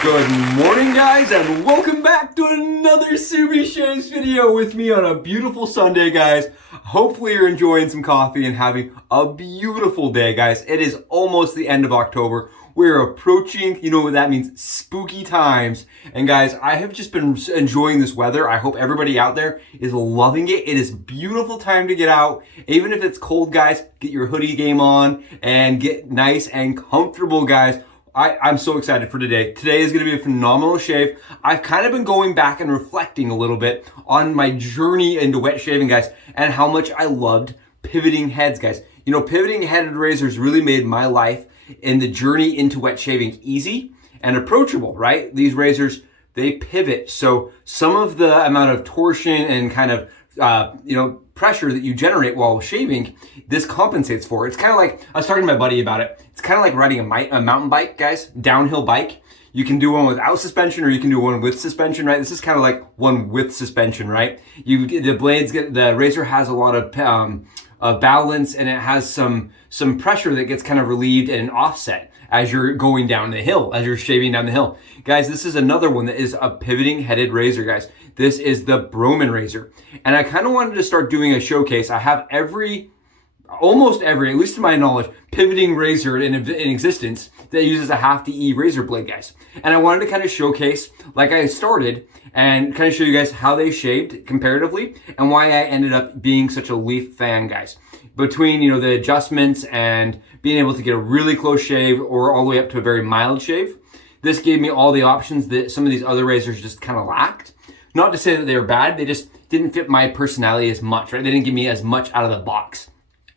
Good morning, guys, and welcome back to another Subi Shaves video with me on a beautiful Sunday, guys. Hopefully you're enjoying some coffee and having a beautiful day, guys. It is almost the end of October. We're approaching, you know what that means, spooky times. And guys, I have just been enjoying this weather. I hope everybody out there is loving it. It is a beautiful time to get out. Even if it's cold, guys, get your hoodie game on and get nice and comfortable, guys. I'm so excited for today. Today is going to be a phenomenal shave. I've kind of been going back and reflecting a little bit on my journey into wet shaving, guys, and how much I loved pivoting heads, guys. You know, pivoting headed razors really made my life and the journey into wet shaving easy and approachable, right? These razors, they pivot. So some of the amount of torsion and kind of, pressure that you generate while shaving, this compensates for. It's kind of like, I was talking to my buddy about it. It's kind of like riding a mountain bike, guys, downhill bike. You can do one without suspension or you can do one with suspension, right? This is kind of like one with suspension, right? The razor has a lot of balance, and it has some pressure that gets kind of relieved and offset as you're going down the hill, as you're shaving down the hill. Guys, this is another one that is a pivoting headed razor, guys. This is the Broman Razor. And I kind of wanted to start doing a showcase. I have almost every, at least to my knowledge, pivoting razor in existence that uses a half the E razor blade, guys. And I wanted to kind of showcase, like I started, and kind of show you guys how they shaved comparatively and why I ended up being such a Leaf fan, guys. Between, you know, the adjustments and being able to get a really close shave or all the way up to a very mild shave, this gave me all the options that some of these other razors just kind of lacked. Not to say that they were bad, they just didn't fit my personality as much, right? They didn't give me as much out of the box.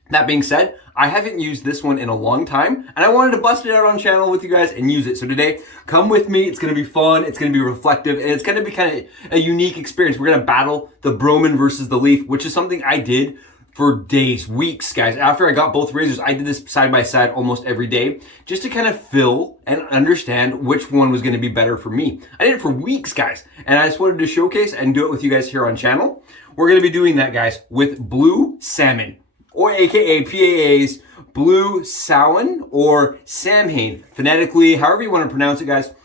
That being said, I haven't used this one in a long time, and I wanted to bust it out on channel with you guys and use it. So today, come with me. It's going to be fun. It's going to be reflective, and it's going to be kind of a unique experience. We're going to battle the Broman versus the Leaf, which is something I did for days, weeks, guys. After I got both razors, I did this side by side almost every day just to kind of feel and understand which one was going to be better for me. I did it for weeks, guys, and I just wanted to showcase and do it with you guys here on channel. We're going to be doing that, guys, with Blue Salmon, or aka PAA's Blue Samhain or Samhain, phonetically, however you want to pronounce it, guys.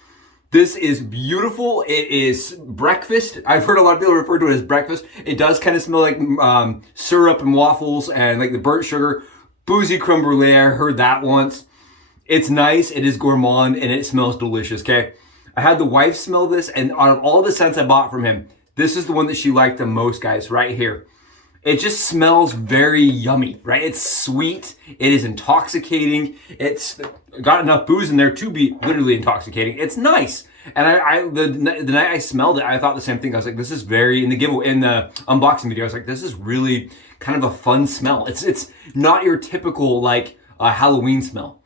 This is beautiful. It is breakfast. I've heard a lot of people refer to it as breakfast. It does kind of smell like syrup and waffles and like the burnt sugar. Boozy Creme Brulee, I heard that once. It's nice. It is gourmand and it smells delicious, okay? I had the wife smell this, and out of all the scents I bought from him, this is the one that she liked the most, guys, right here. It just smells very yummy, right? It's sweet. It is intoxicating. It's got enough booze in there to be literally intoxicating. It's nice. And the night I smelled it, I thought the same thing. I was like, this is very, in the unboxing video, I was like, this is really kind of a fun smell. It's not your typical like Halloween smell.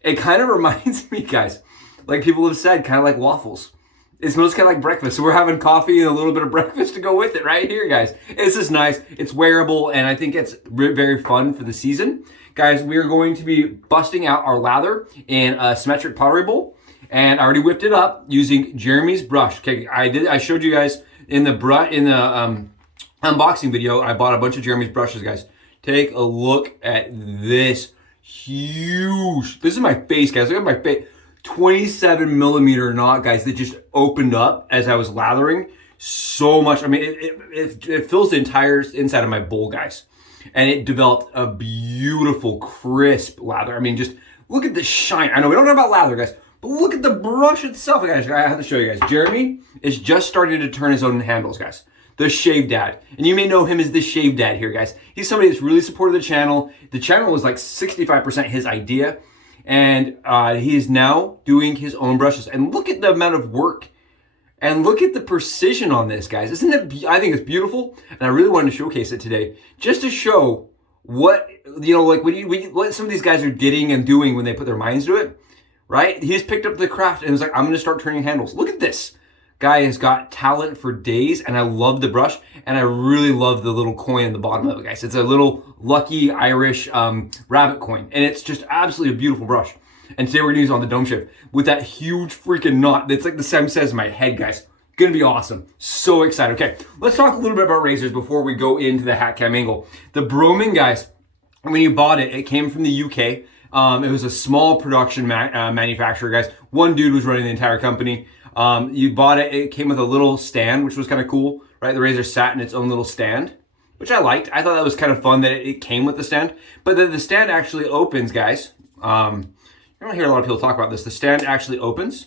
It kind of reminds me, guys, like people have said, kind of like waffles. It smells kind of like breakfast. So we're having coffee and a little bit of breakfast to go with it right here, guys. This is nice. It's wearable, and I think it's very fun for the season. Guys, we are going to be busting out our lather in a symmetric pottery bowl, and I already whipped it up using Jeremy's brush. Okay, I showed you guys in the unboxing video. I bought a bunch of Jeremy's brushes, guys. Take a look at this huge. This is my face, guys. Look at my face. 27 millimeter knot, guys, that just opened up as I was lathering so much. I mean, it fills the entire inside of my bowl, guys. And it developed a beautiful, crisp lather. I mean, just look at the shine. I know we don't know about lather, guys, but look at the brush itself. Guys, I have to show you guys. Jeremy is just starting to turn his own handles, guys. The Shave Dad. And you may know him as the Shave Dad here, guys. He's somebody that's really supported the channel. The channel was like 65% his idea. And he is now doing his own brushes. And look at the amount of work. And look at the precision on this, guys. Isn't it? I think it's beautiful. And I really wanted to showcase it today. Just to show what, you know, like what some of these guys are getting and doing when they put their minds to it. Right? He's picked up the craft and was like, I'm going to start turning handles. Look at this. Guy has got talent for days, and I love the brush, and I really love the little coin at the bottom of it, guys. It's a little lucky Irish rabbit coin, and it's just absolutely a beautiful brush. And today we're gonna use it on the dome shave with that huge freaking knot that's like the same size as my head, guys. Gonna be awesome. So excited. Okay, let's talk a little bit about razors before we go into the hat cam angle. The Broman, guys, when you bought it, it came from the UK. It was a small production manufacturer, guys. One dude was running the entire company. You bought it. It came with a little stand, which was kind of cool, right? The razor sat in its own little stand, which I liked. I thought that was kind of fun that it came with the stand. But the stand actually opens, guys. I don't hear a lot of people talk about this. The stand actually opens,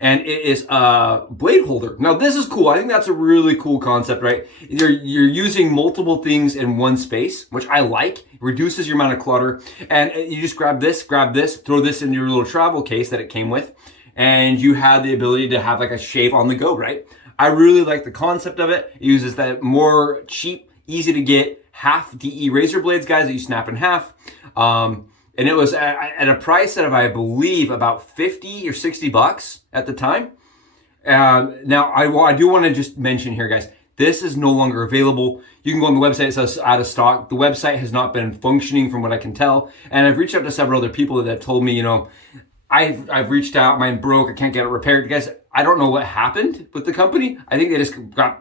and it is a blade holder. Now this is cool. I think that's a really cool concept, right? You're using multiple things in one space, which I like. It reduces your amount of clutter, and you just grab this, throw this in your little travel case that it came with, and you have the ability to have like a shave on the go, right? I really like the concept of it. It uses that more cheap, easy to get half DE razor blades, guys, that you snap in half. And it was at a price of, I believe, about 50 or 60 bucks at the time. Now, I do want to just mention here, guys, this is no longer available. You can go on the website, it says out of stock. The website has not been functioning from what I can tell. And I've reached out to several other people that have told me, you know, I've reached out, mine broke, I can't get it repaired. Guys, I don't know what happened with the company. I think they just I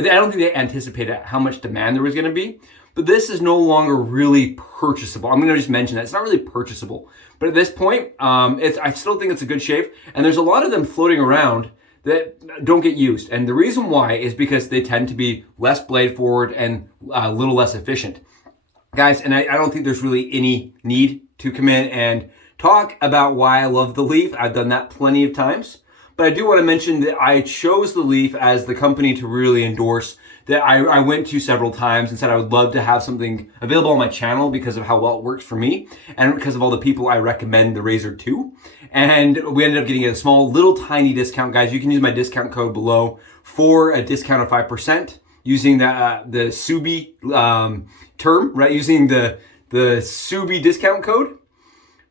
don't think they anticipated how much demand there was going to be. But this is no longer really purchasable. I'm going to just mention that. It's not really purchasable. But at this point, I still think it's a good shave. And there's a lot of them floating around that don't get used. And the reason why is because they tend to be less blade forward and a little less efficient. Guys, and I don't think there's really any need to come in and talk about why I love the Leaf. I've done that plenty of times. But I do want to mention that I chose the Leaf as the company to really endorse, that I went to several times and said I would love to have something available on my channel because of how well it works for me and because of all the people I recommend the razor to. And we ended up getting a small, little tiny discount, guys. You can use my discount code below for a discount of 5% using the Subi term, right? Using the Subi discount code.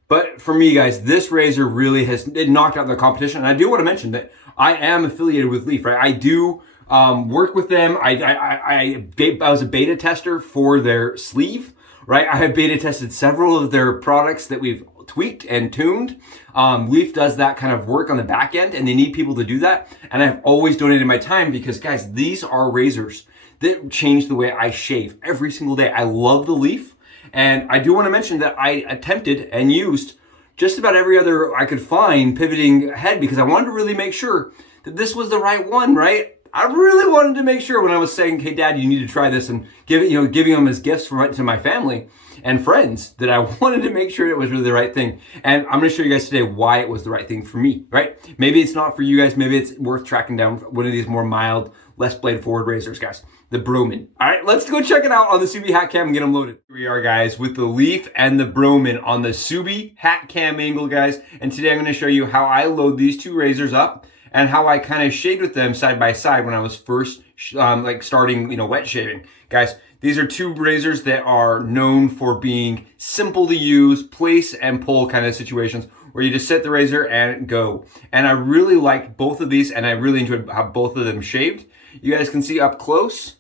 But for me, guys, this razor really it knocked out the competition. And I do want to mention that I am affiliated with Leaf, right? I do work with them. I was a beta tester for their sleeve, right? I have beta tested several of their products that we've tweaked and tuned. Leaf does that kind of work on the back end, and they need people to do that. And I've always donated my time because, guys, these are razors that change the way I shave every single day. I love the Leaf. And I do want to mention that I attempted and used just about every other I could find pivoting head because I wanted to really make sure that this was the right one, right? I really wanted to make sure when I was saying, hey, Dad, you need to try this and giving them as gifts to my family and friends, that I wanted to make sure it was really the right thing. And I'm going to show you guys today why it was the right thing for me, right? Maybe it's not for you guys. Maybe it's worth tracking down one of these more mild, less blade forward razors, guys. The Broman. All right, let's go check it out on the Subi hat cam and get them loaded. Here we are, guys, with the Leaf and the Broman on the Subi hat cam angle, guys. And today I'm going to show you how I load these two razors up and how I kind of shaved with them side by side when I was first starting, wet shaving. Guys, these are two razors that are known for being simple to use, place and pull kind of situations where you just set the razor and go. And I really like both of these, and I really enjoyed how both of them shaved. You guys can see up close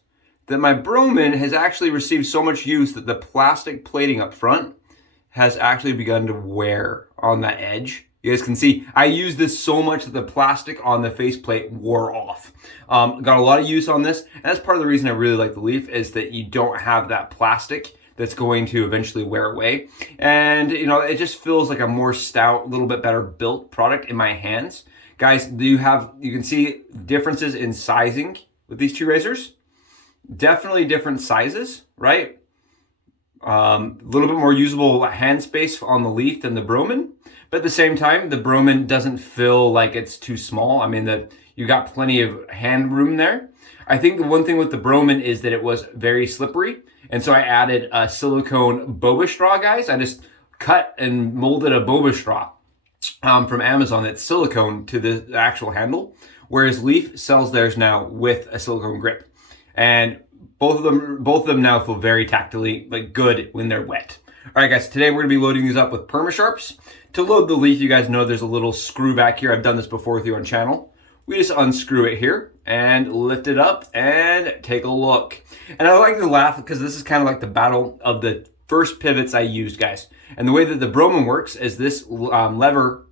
that my Broman has actually received so much use that the plastic plating up front has actually begun to wear on that edge. You guys can see I used this so much that the plastic on the faceplate wore off. Got a lot of use on this, and that's part of the reason I really like the Leaf, is that you don't have that plastic that's going to eventually wear away. And it just feels like a more stout, a little bit better built product in my hands. Guys, you can see differences in sizing with these two razors. Definitely different sizes, right? A little bit more usable hand space on the Leaf than the Broman. But at the same time, the Broman doesn't feel like it's too small. I mean, you got plenty of hand room there. I think the one thing with the Broman is that it was very slippery. And so I added a silicone boba straw, guys. I just cut and molded a boba straw from Amazon that's silicone to the actual handle. Whereas Leaf sells theirs now with a silicone grip. And both of them now feel very tactily good when they're wet. All right, guys, today we're gonna be loading these up with PERMASHARPs. To load the Leaf, you guys know there's a little screw back here. I've done this before with you on channel. We just unscrew it here and lift it up and take a look. And I like to laugh because this is kind of like the battle of the first pivots I used, guys. And the way that the Broman works is this lever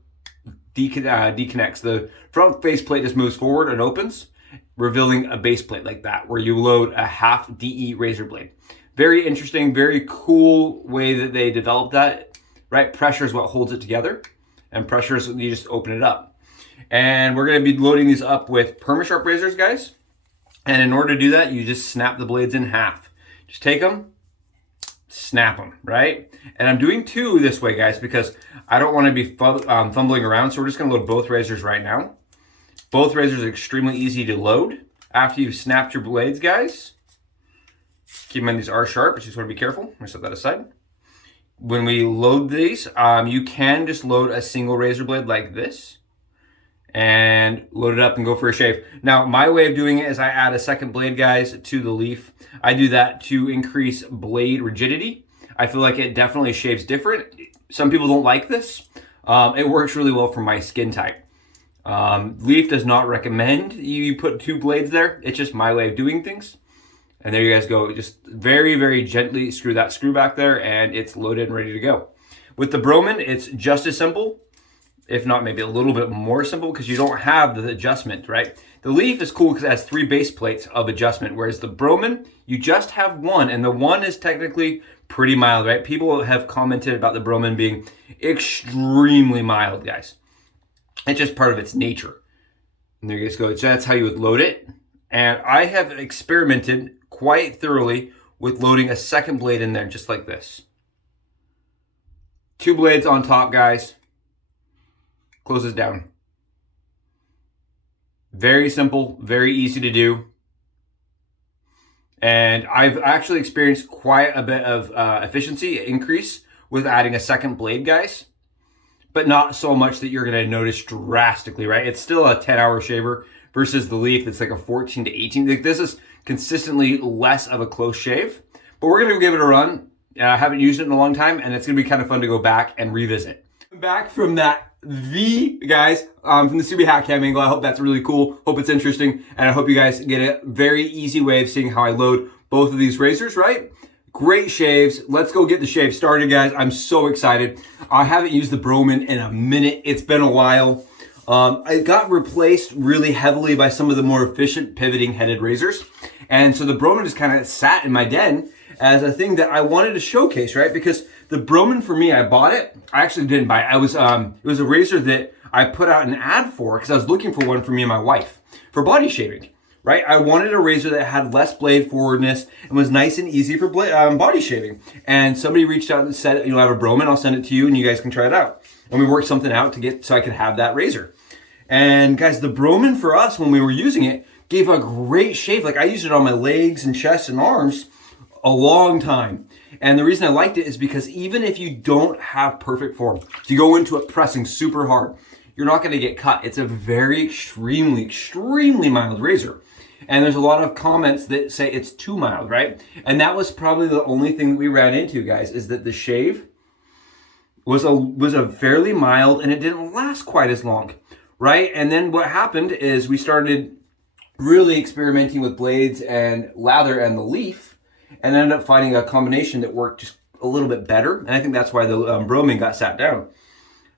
deconnects. The front faceplate just moves forward and opens, revealing a base plate like that, where you load a half DE razor blade. Very interesting, very cool way that they developed that. right? Pressure is what holds it together, and pressure is you just open it up. And we're gonna be loading these up with PERMASHARP razors, guys. And in order to do that, you just snap the blades in half. Just take them, snap them, right? And I'm doing two this way, guys, because I don't want to be fumbling around. So we're just going to load both razors right now. Both razors are extremely easy to load. After you've snapped your blades, guys, keep in mind these are sharp, but you just want to be careful. I'm going to set that aside. When we load these, you can just load a single razor blade like this and load it up and go for a shave. Now, my way of doing it is I add a second blade, guys, to the leaf. I do that to increase blade rigidity. I feel like it definitely shaves different. Some people don't like this. It works really well for my skin type. Leaf does not recommend you put two blades there. It's just my way of doing things. And there you guys go. Just very, very gently screw that screw back there and it's loaded and ready to go. With the Broman, it's just as simple, if not maybe a little bit more simple, because you don't have the adjustment, right? The leaf is cool because it has 3 base plates of adjustment, whereas the Broman, you just have one, and the one is technically pretty mild, right? People have commented about the Broman being extremely mild, guys. It's just part of its nature. And there you guys go. So that's how you would load it. And I have experimented quite thoroughly with loading a second blade in there, just like this. 2 blades on top, guys. Closes down. Very simple, very easy to do. And I've actually experienced quite a bit of efficiency increase with adding a second blade, guys. But not so much that you're going to notice drastically, right? It's still a 10-hour shaver versus the leaf that's like a 14 to 18. Like, this is consistently less of a close shave. But we're going to give it a run. I haven't used it in a long time, and it's going to be kind of fun to go back and revisit. Back from that guys, from the Subi hat cam angle. I hope that's really cool. Hope it's interesting. And I hope you guys get a very easy way of seeing how I load both of these razors, right? Great shaves. Let's go get the shave started, guys. I'm so excited. I haven't used the Broman in a minute. It's been a while. It got replaced really heavily by some of the more efficient pivoting headed razors. And so the Broman just kind of sat in my den as a thing that I wanted to showcase, right? Because the Broman, for me, I bought it. I actually didn't buy it. It was a razor that I put out an ad for because I was looking for one for me and my wife for body shaving, right? I wanted a razor that had less blade forwardness and was nice and easy for body shaving. And somebody reached out and said, you know, I have a Broman, I'll send it to you and you guys can try it out. And we worked something out to get so I could have that razor. And guys, the Broman for us, when we were using it, gave a great shave. Like, I used it on my legs and chest and arms a long time. And the reason I liked it is because even if you don't have perfect form, if you go into it pressing super hard, you're not going to get cut. It's a very extremely mild razor. And there's a lot of comments that say it's too mild, right? And that was probably the only thing that we ran into, guys, is that the shave was a fairly mild and it didn't last quite as long, right? And then what happened is we started really experimenting with blades and lather and the leaf, and ended up finding a combination that worked just a little bit better. And I think that's why the Broman got sat down.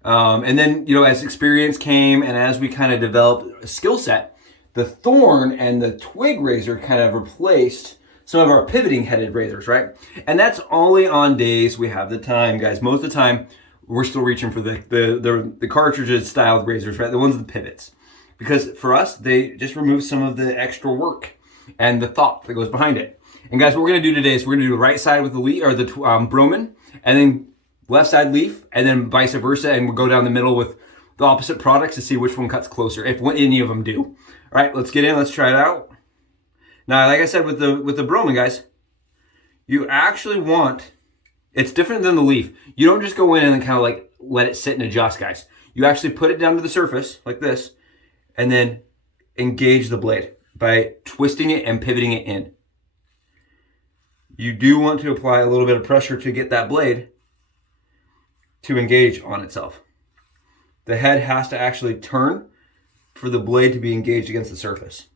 And then, you know, as experience came and as we kind of developed a skill set, the thorn and the twig razor kind of replaced some of our pivoting headed razors, right? And that's only on days we have the time, guys. Most of the time, we're still reaching for the cartridges styled razors, right? The ones with the pivots. Because for us, they just remove some of the extra work and the thought that goes behind it. And guys, what we're gonna do today is we're gonna do the right side with the leaf or the Broman, and then left side leaf, and then vice versa, and we'll go down the middle with the opposite products to see which one cuts closer, if any of them do. All right, let's get in. Let's try it out. Now, like I said with the Broman, guys, you actually want, it's different than the leaf. You don't just go in and then kind of like let it sit and adjust, guys. You actually put it down to the surface like this, and then engage the blade by twisting it and pivoting it in. You do want to apply a little bit of pressure to get that blade to engage on itself. The head has to actually turn for the blade to be engaged against the surface.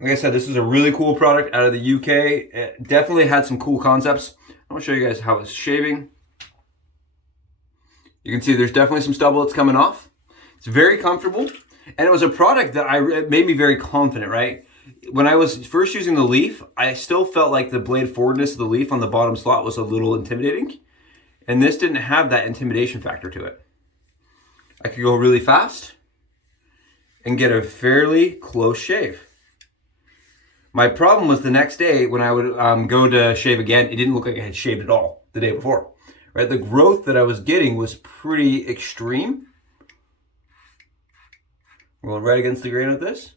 Like I said, this is a really cool product out of the UK. It definitely had some cool concepts. I'm gonna show you guys how it's shaving. You can see there's definitely some stubble that's coming off. It's very comfortable. And it was a product that it made me very confident, right? When I was first using the leaf, I still felt like the blade forwardness of the leaf on the bottom slot was a little intimidating. And this didn't have that intimidation factor to it. I could go really fast and get a fairly close shave. My problem was the next day when I would go to shave again, it didn't look like I had shaved at all the day before. Right? The growth that I was getting was pretty extreme. We're right against the grain with this.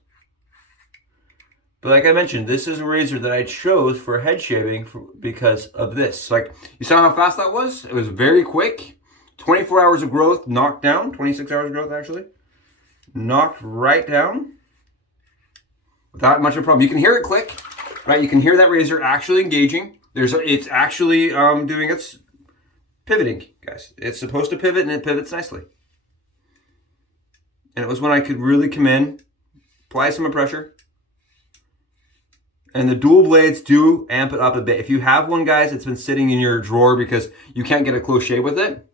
But like I mentioned, this is a razor that I chose for head shaving because of this. Like, you saw how fast that was? It was very quick. 24 hours of growth knocked down. 26 hours of growth, actually. Knocked right down. Without much of a problem. You can hear it click, right? You can hear that razor actually engaging. It's actually doing its pivoting, guys. It's supposed to pivot, and it pivots nicely. And it was when I could really come in, apply some pressure. And the dual blades do amp it up a bit. If you have one, guys, it's been sitting in your drawer because you can't get a close shave with it,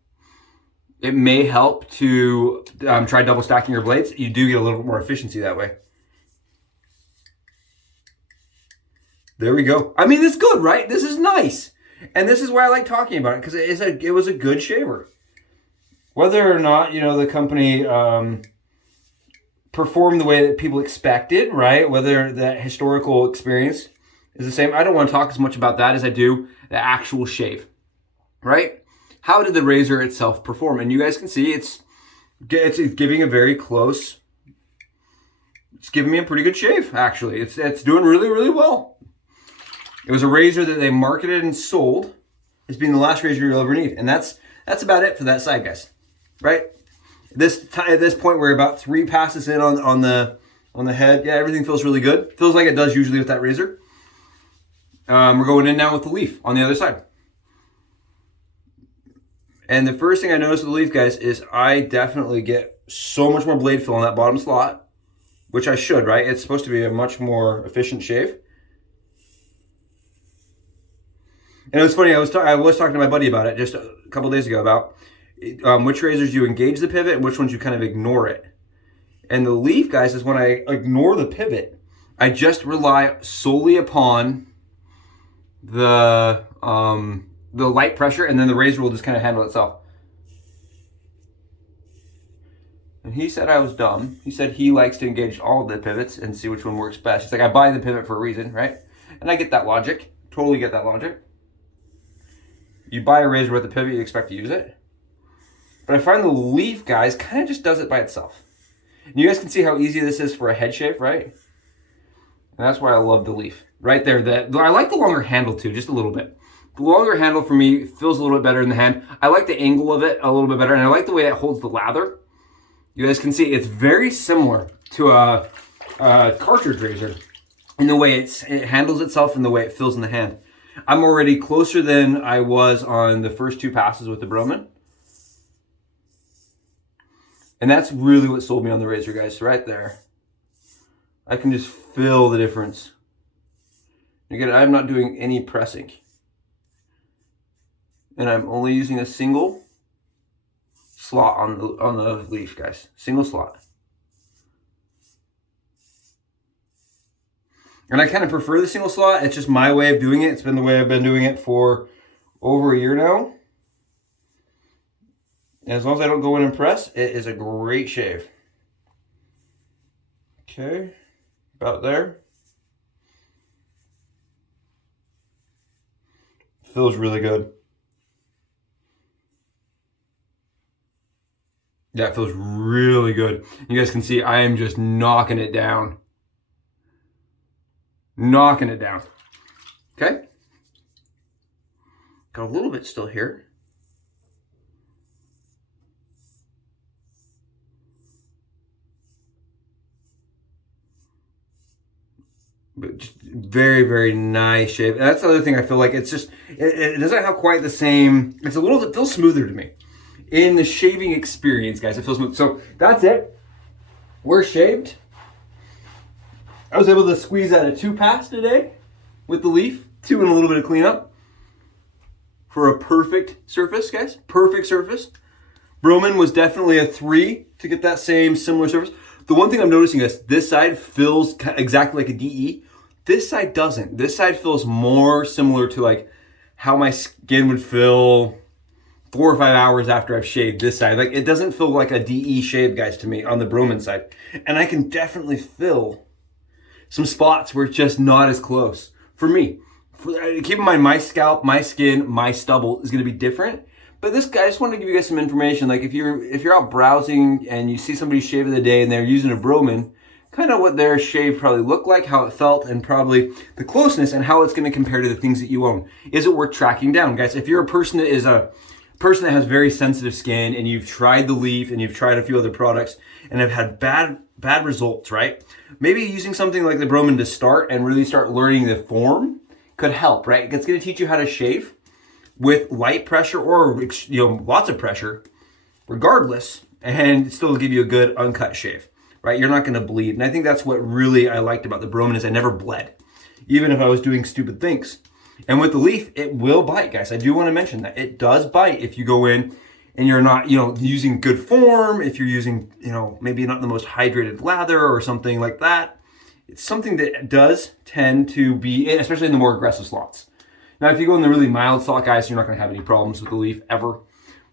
it may help to try double stacking your blades. You do get a little bit more efficiency that way. There we go. I mean, it's good, right? This is nice. And this is why I like talking about it, because it was a good shaver. Whether or not, you know, the company performed the way that people expected, right? Whether that historical experience is the same. I don't want to talk as much about that as I do the actual shave, right? How did the razor itself perform? And you guys can see it's giving a very close, it's giving me a pretty good shave, actually. It's doing really, really well. It was a razor that they marketed and sold as being the last razor you'll ever need. And that's about it for that side, guys, right? At this point, we're about 3 passes in on the head. Yeah, everything feels really good. Feels like it does usually with that razor. We're going in now with the leaf on the other side. And the first thing I noticed with the leaf, guys, is I definitely get so much more blade fill on that bottom slot, which I should, right? It's supposed to be a much more efficient shave. And it was funny, I was talking to my buddy about it just a couple days ago about which razors you engage the pivot and which ones you kind of ignore it. And the leaf, guys, is when I ignore the pivot, I just rely solely upon the light pressure, and then the razor will just kind of handle itself. And he said I was dumb. He said he likes to engage all of the pivots and see which one works best. He's like, I buy the pivot for a reason, right? And I get that logic. Totally get that logic. You buy a razor with a pivot, you expect to use it. But I find the leaf, guys, kind of just does it by itself. And you guys can see how easy this is for a head shave, right? And that's why I love the leaf. Right there, I like the longer handle too, just a little bit. The longer handle for me feels a little bit better in the hand. I like the angle of it a little bit better, and I like the way it holds the lather. You guys can see it's very similar to a cartridge razor in the way it handles itself and the way it feels in the hand. I'm already closer than I was on the first 2 passes with the Broman. And that's really what sold me on the razor, guys, right there. I can just feel the difference. Again, I'm not doing any pressing. And I'm only using a single slot on the leaf, guys. Single slot. And I kind of prefer the single slot. It's just my way of doing it. It's been the way I've been doing it for over a year now. And as long as I don't go in and press, it is a great shave. Okay, about there. Feels really good. Yeah, it feels really good. You guys can see I am just knocking it down. Knocking it down. Okay. Got a little bit still here. But just very, very nice shave. And that's the other thing I feel like it's just, it doesn't have quite the same, it feels smoother to me. In the shaving experience, guys, it feels smooth. So that's it. We're shaved. I was able to squeeze out a 2 pass today with the leaf, 2 and a little bit of cleanup for a perfect surface, guys. Perfect surface. Broman was definitely a 3 to get that same similar surface. The one thing I'm noticing is this side feels exactly like a DE. This side doesn't. This side feels more similar to like how my skin would feel 4 or 5 hours after I've shaved this side. Like, it doesn't feel like a DE shave, guys, to me on the Broman side. And I can definitely feel some spots where it's just not as close for me. Keep in mind, my scalp, my skin, my stubble is going to be different. But this guy, I just wanted to give you guys some information. Like, if you're out browsing and you see somebody shaving the day and they're using a Broman, kind of what their shave probably looked like, how it felt, and probably the closeness and how it's going to compare to the things that you own. Is it worth tracking down, guys? If you're a person that is a person that has very sensitive skin and you've tried the Leaf and you've tried a few other products and have had bad results, right? Maybe using something like the Broman to start and really start learning the form could help, right? It's going to teach you how to shave with light pressure or, you know, lots of pressure, regardless, and still give you a good uncut shave, right? You're not going to bleed. And I think that's what really I liked about the Broman is I never bled, even if I was doing stupid things. And with the Leaf, it will bite, guys. I do want to mention that it does bite if you go in and you're not, you know, using good form, if you're using, you know, maybe not the most hydrated lather or something like that. It's something that does tend to be, especially in the more aggressive slots. Now, if you go in the really mild slot, guys, you're not going to have any problems with the Leaf ever.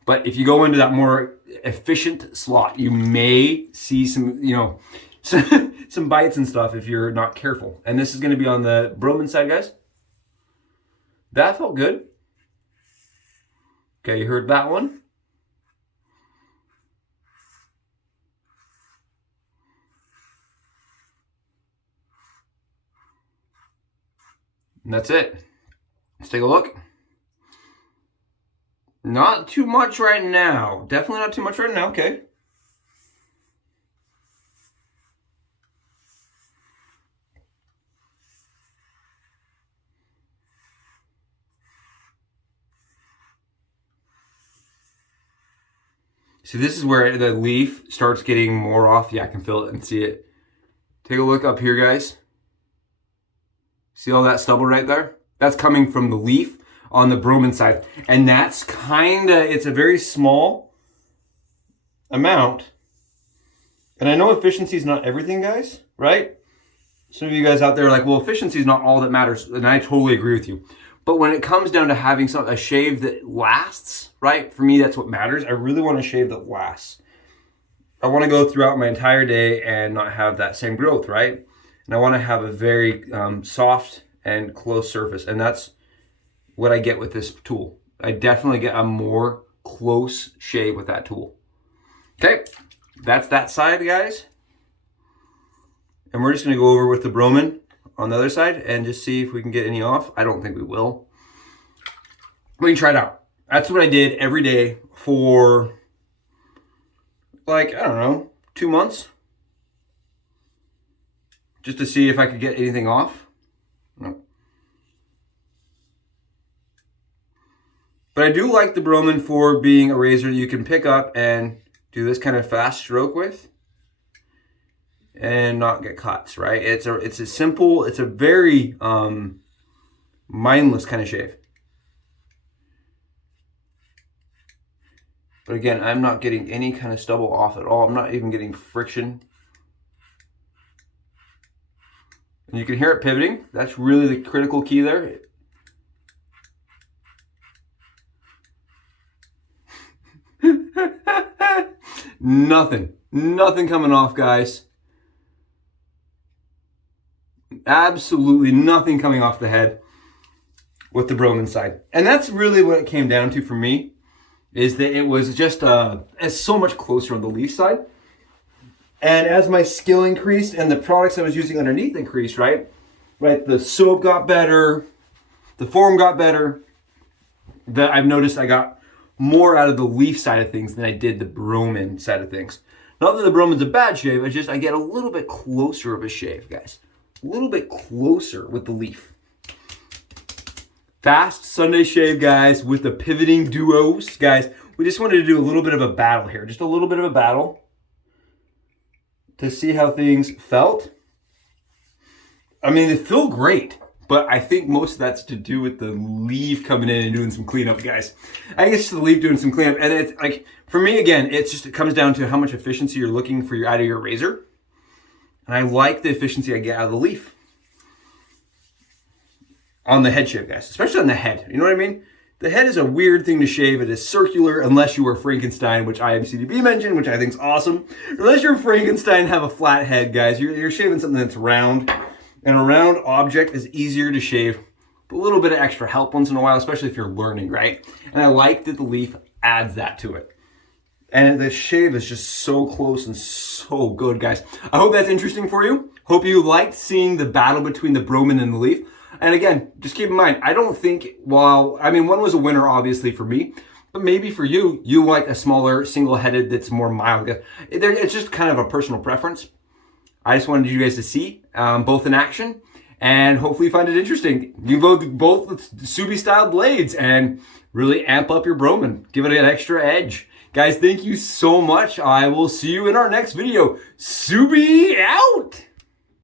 But if you go into that more efficient slot, you may see some, you know, some bites and stuff if you're not careful. And this is going to be on the Broman side, guys. That felt good. Okay, you heard that one. And that's it. Let's take a look. Not too much right now. Definitely not too much right now. Okay. See, this is where the Leaf starts getting more off. Yeah, I can feel it and see it. Take a look up here, guys. See all that stubble right there? That's coming from the Leaf on the Broman side. And that's it's a very small amount. And I know efficiency is not everything, guys, right? Some of you guys out there are like, well, efficiency is not all that matters. And I totally agree with you. But when it comes down to having a shave that lasts, right? For me, that's what matters. I really want a shave that lasts. I want to go throughout my entire day and not have that same growth, right? And I want to have a very soft and close surface. And that's what I get with this tool. I definitely get a more close shave with that tool. Okay, that's that side, guys. And we're just going to go over with the Broman on the other side and just see if we can get any off. I don't think we will. We can try it out. That's what I did every day for, like, I don't know, 2 months. Just to see if I could get anything off. No. But I do like the Broman for being a razor you can pick up and do this kind of fast stroke with and not get cuts, right? It's a simple, it's a very mindless kind of shave. But again, I'm not getting any kind of stubble off at all. I'm not even getting friction. And you can hear it pivoting. That's really the critical key there. Nothing coming off, guys. Absolutely nothing coming off the head with the Broman side. And that's really what it came down to for me, is that it was just so much closer on the Leaf side. And as my skill increased and the products I was using underneath increased, right, the soap got better, the form got better, I've noticed I got more out of the Leaf side of things than I did the Broman side of things. Not that the Broman's a bad shave, it's just I get a little bit closer of a shave, guys. A little bit closer with the Leaf. Fast Sunday shave, guys, with the pivoting duos. Guys, we just wanted to do a little bit of a battle here. Just a little bit of a battle to see how things felt. I mean, they feel great, but I think most of that's to do with the Leaf coming in and doing some cleanup, guys. I think it's the Leaf doing some cleanup. And it's like, for me, again, it comes down to how much efficiency you're looking for out of your razor. And I like the efficiency I get out of the Leaf on the head shave, guys, especially on the head. You know what I mean? The head is a weird thing to shave. It is circular unless you are Frankenstein, which IMCDB mentioned, which I think is awesome. Unless you're Frankenstein and have a flat head, guys, you're shaving something that's round. And a round object is easier to shave. A little bit of extra help once in a while, especially if you're learning, right? And I like that the leaf adds that to it. And the shave is just so close and so good, guys. I hope that's interesting for you. Hope you liked seeing the battle between the Broman and the leaf. And again, just keep in mind, I don't think, well, I mean, one was a winner, obviously, for me. But maybe for you, you like a smaller, single-headed that's more mild. It's just kind of a personal preference. I just wanted you guys to see both in action. And hopefully you find it interesting. You can both with Subi-style blades and really amp up your Broman. Give it an extra edge. Guys, thank you so much. I will see you in our next video. Subi out!